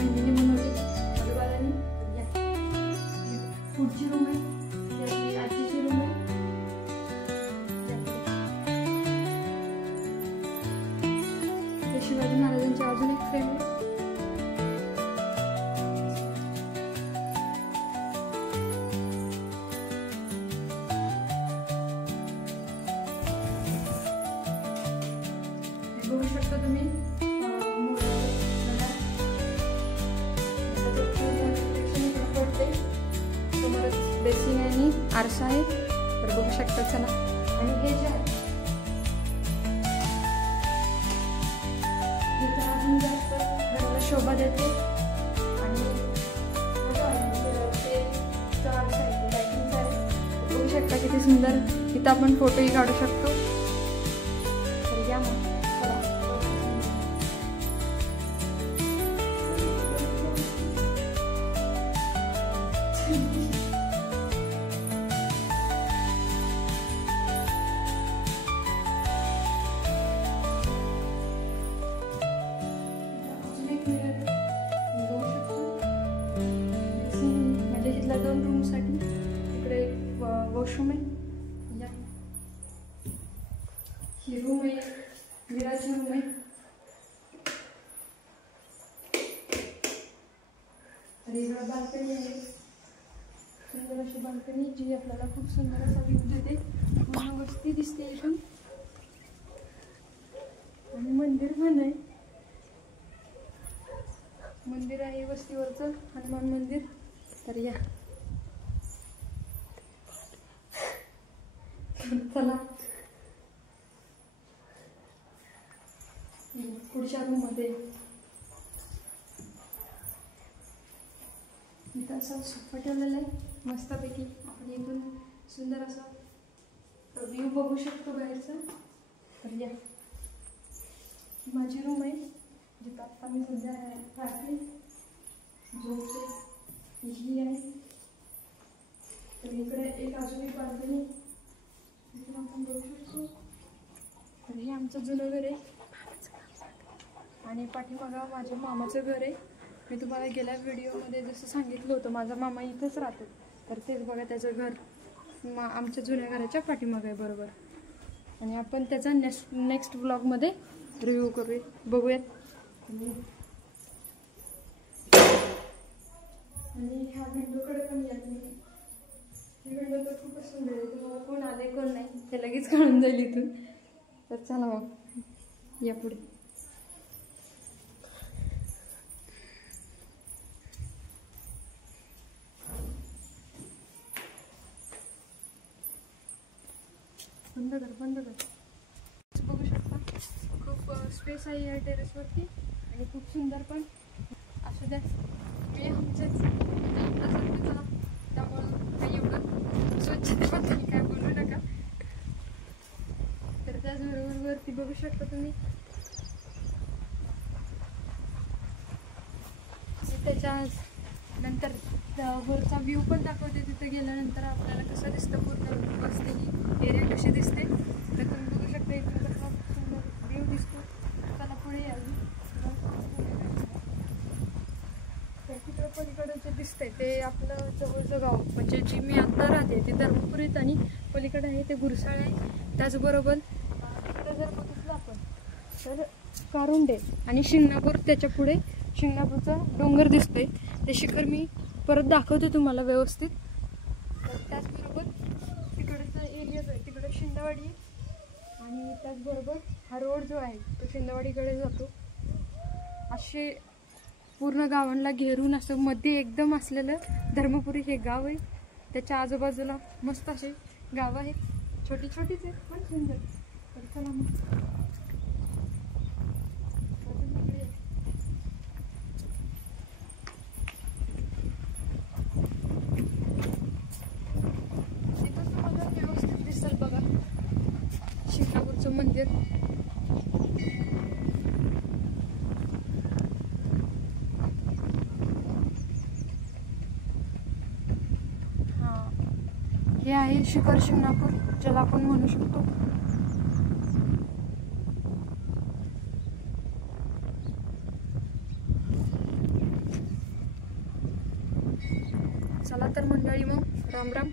मेहंदीने बनवली आजोबालांनी. पुढची रूम आहे, ही आपली आजीची रूम आहे. हे शिवाजी महाराजांची अजून एक फ्रेम आहे. बघू शकता तुम्ही समोरच बेसिंग आणि आरसा आहे, तर बघू शकता. चला, आणि हे जे आहे अजून जास्त घराला शोभा देते. आणि आरसा आहे, लाईटिंगचा आहे, बघू शकता किती सुंदर. इथं आपण फोटोही काढू शकतो. तर या मग माझ्या इथल्या 2 रूमसाठी इकडे वॉशरूम आहे. ही रूम आहे, विराची रूम आहे. आणि इकडं बाल्कनी आहे, सुंदर अशी बाल्कनी जी आपल्याला खूप सुंदर असा व्ह्यू देते. पूर्ण वस्ती दिसते इथून. आणि मंदिर पण आहे, मंदिर आहे वस्तीवरचं, हनुमान मंदिर. तर या चला पुढच्या रूम मध्ये. इथं असं सोफा ठेवलेला आहे मस्तपैकी. आपण इथून सुंदर असा व्ह्यू बघू शकतो बाहेरचा. तर या माझी रूम आहे, जिथं आता मी सध्या राहते, झोपते. ही आहे. तर इकडे एक अजून एक बाल्कनी इथून आपण बघू शकतो. तर हे आमचं जुनं घर आहे आणि पाठीमागं माझ्या मामाचं घर आहे. मी तुम्हाला गेल्या व्हिडिओमध्ये जसं सांगितलं होतं, माझा मामा इथंच राहतो. तर तेच बघा, त्याचं घर आमच्या जुन्या घराच्या पाठीमागं आहे बरोबर. आणि आपण त्याचा नेक्स्ट व्लॉगमध्ये रिव्ह्यू करूया, बघूयात. आणि ह्या विंडोकडे पण या तुम्ही. ही विंडो तर खूपच सुंदर आहे. तुम्हाला कोण आले कोण नाही ते लगेच काढून जाईल इथून. तर चला मग या पुढे. बंद कर, बंद कर. बघू शकता खूप स्पेस आहे या टेरेसवरती आणि खूप सुंदर पण. असू द्या, मी आमचेच चला, त्यामुळं काही एवढं स्वच्छतेबद्दल काय बोलू नका. तर त्याचबरोबर वरती बघू शकता तुम्ही, त्याच्या नंतर वरचा व्ह्यू पण दाखवते. तिथे गेल्यानंतर आपल्याला कसं दिसतं पूर्ण वस्ती एरिया कशी दिसते. तर तुम्ही बघू शकता इथून कसा सुंदर व्ह्यू दिसतो. त्याला पुढे अजून तिकडं पलीकडं जे दिसतंय ते आपलं जवळचं गाव, म्हणजे जी मी आत्ता राहते ते धर्मपुरीत, आणि पलीकडे आहे ते गुरसाळ आहे. त्याचबरोबर इकडं जर बघितलं आपण तर कारुंडे आणि शिंगणापूर, त्याच्या पुढे शिंगणापूरचा डोंगर दिसतोय. ते शिखर मी परत दाखवतो तुम्हाला व्यवस्थित. तर त्याचबरोबर तिकडचा एरिया जो आहे तिकडे शिंदेवाडी आहे. आणि त्याचबरोबर हा रोड जो आहे तो शिंदेवाडीकडे जातो. असे पूर्ण गावांना घेरून असं मध्ये एकदम असलेलं धर्मपुरी हे गाव आहे. त्याच्या आजूबाजूला मस्त असे गावं आहेत, छोटी छोटीच आहेत पण सुंदर. तर चला मग व्यवस्थित दिसेल बघा शिंगणापूरचं मंदिर. हे आहे शिखर शिंगणापूर, ज्याला आपण म्हणू शकतो. चला तर मंडळी, मग राम राम.